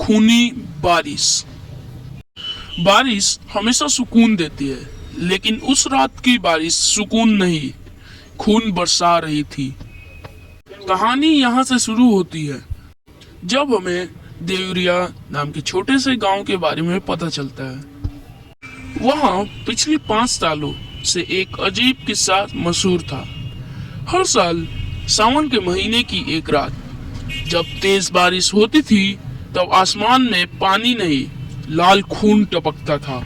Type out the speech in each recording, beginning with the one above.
खूनी बारिश। बारिश हमेशा सुकून देती है, लेकिन उस रात की बारिश सुकून नहीं, खून बरसा रही थी। कहानी यहाँ से शुरू होती है जब हमें देवरिया नाम के छोटे से गांव के बारे में पता चलता है। वहाँ पिछले 5 सालों से एक अजीब किस्सा मशहूर था। हर साल सावन के महीने की एक रात जब तेज बारिश होती थी, तब आसमान में पानी नहीं, लाल खून टपकता था।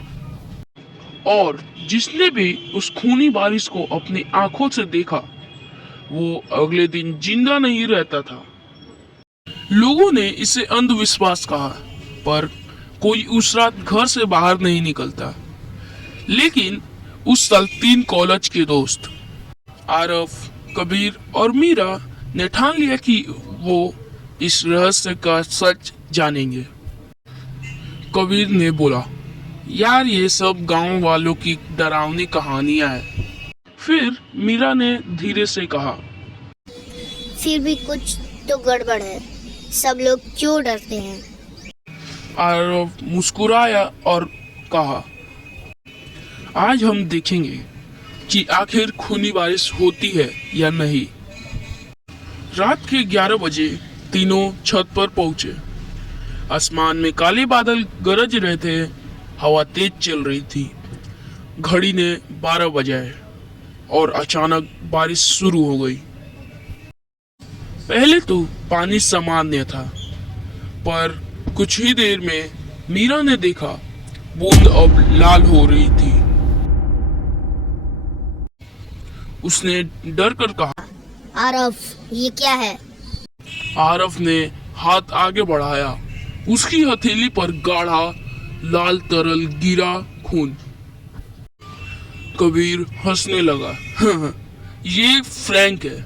और जिसने भी उस खूनी बारिश को अपनी आंखों से देखा, वो अगले दिन जिंदा नहीं रहता था। लोगों ने इसे अंधविश्वास कहा, पर कोई उस रात घर से बाहर नहीं निकलता। लेकिन उस साल 3 कॉलेज के दोस्त आरफ, कबीर और मीरा ने ठान लिया कि वो इस रहस्य का सच जानेंगे। कबीर ने बोला, यार ये सब गांव वालों की डरावनी कहानियां हैं। फिर मीरा ने धीरे से कहा, फिर भी कुछ तो गड़बड़ है, सब लोग क्यों डरते हैं? आरव मुस्कुराया और कहा, आज हम देखेंगे कि आखिर खूनी बारिश होती है या नहीं। रात के 11 बजे तीनों छत पर पहुंचे। आसमान में काले बादल गरज रहे थे, हवा तेज चल रही थी। घड़ी ने 12 बजाए और अचानक बारिश शुरू हो गई। पहले तो पानी सामान्य था, पर कुछ ही देर में मीरा ने देखा बूंद अब लाल हो रही थी। उसने डर कर कहा, आरफ, ये क्या है? आरफ ने हाथ आगे बढ़ाया। उसकी हथेली पर गाढ़ा लाल तरल गिरा खून। कबीर हंसने लगा, ये फ्रैंक है,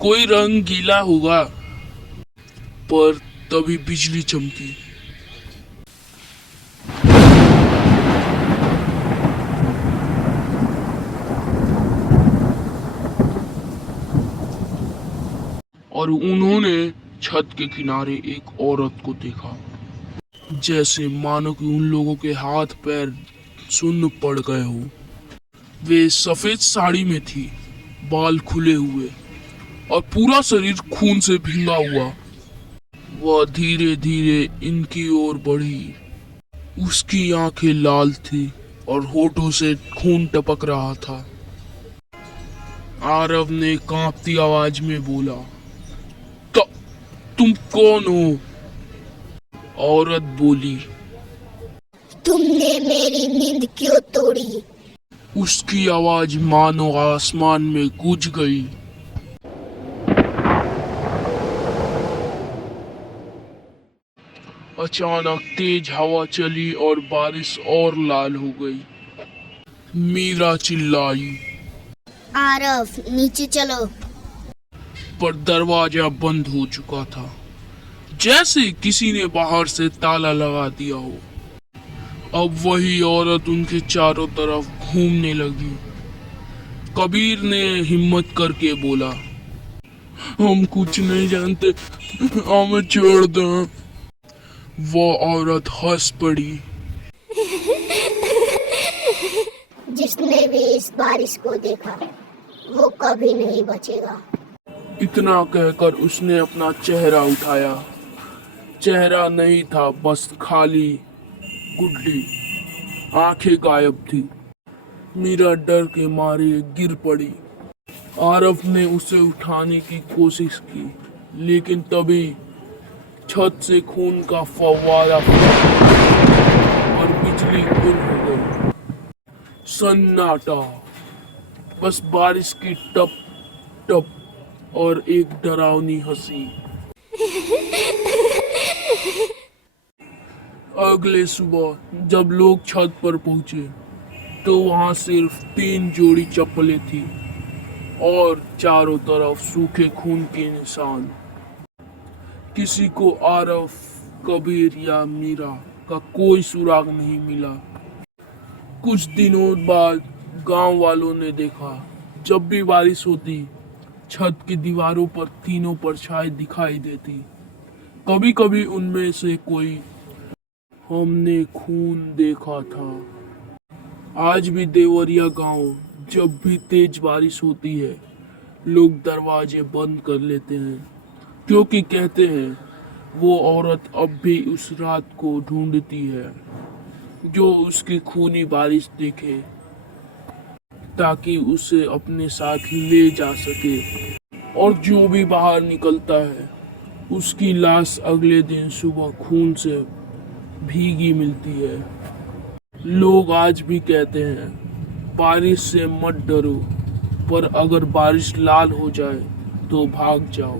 कोई रंग गीला होगा। पर तभी बिजली चमकी। और उन्होंने छत के किनारे एक औरत को देखा, जैसे मानो कि उन लोगों के हाथ पैर सुन्न पड़ गए हो। वे सफेद साड़ी में थी, बाल खुले हुए और पूरा शरीर खून से भींगा हुआ। वह धीरे धीरे इनकी ओर बढ़ी। उसकी आंखें लाल थी और होठों से खून टपक रहा था। आरव ने कांपती आवाज में बोला, तुम कौन हो? औरत बोली, तुमने मेरी नींद क्यों तोड़ी? उसकी आवाज मानो आसमान में गूंज गई। अचानक तेज हवा चली और बारिश और लाल हो गई। मीरा चिल्लाई, आरफ, नीचे चलो। पर दरवाजा बंद हो चुका था, जैसे किसी ने बाहर से ताला लगा दिया हो। अब वही औरत उनके चारों तरफ घूमने लगी। कबीर ने हिम्मत करके बोला, हम कुछ नहीं जानते, हमें छोड़ दो। वो औरत हंस पड़ी। जिसने भी इस बारिश को देखा, वो कभी नहीं बचेगा। इतना कहकर उसने अपना चेहरा उठाया। चेहरा नहीं था, बस खाली गुड्डी, आंखें गायब थी। मीरा डर के मारे गिर पड़ी। आरफ ने उसे उठाने की कोशिश की, लेकिन तभी छत से खून का फव्वारा और बिजली गुल हो गई। सन्नाटा, बस बारिश की टप टप और एक डरावनी हंसी। अगले सुबह जब लोग छत पर पहुंचे, तो वहां सिर्फ 3 जोड़ी चप्पलें थी और चारों तरफ सूखे खून के निशान। किसी को आरफ, कबीर या मीरा का कोई सुराग नहीं मिला। कुछ दिनों बाद गांव वालों ने देखा, जब भी बारिश होती, छत की दीवारों पर तीनों परछाई दिखाई देती। कभी कभी उनमें से कोई हमने खून देखा था। आज भी देवरिया गांव जब भी तेज बारिश होती है, लोग दरवाजे बंद कर लेते हैं, क्योंकि कहते हैं वो औरत अब भी उस रात को ढूंढती है जो उसकी खूनी बारिश देखे, ताकि उसे अपने साथ ले जा सके। और जो भी बाहर निकलता है उसकी लाश अगले दिन सुबह खून से भीगी मिलती है। लोग आज भी कहते हैं बारिश से मत डरो, पर अगर बारिश लाल हो जाए तो भाग जाओ।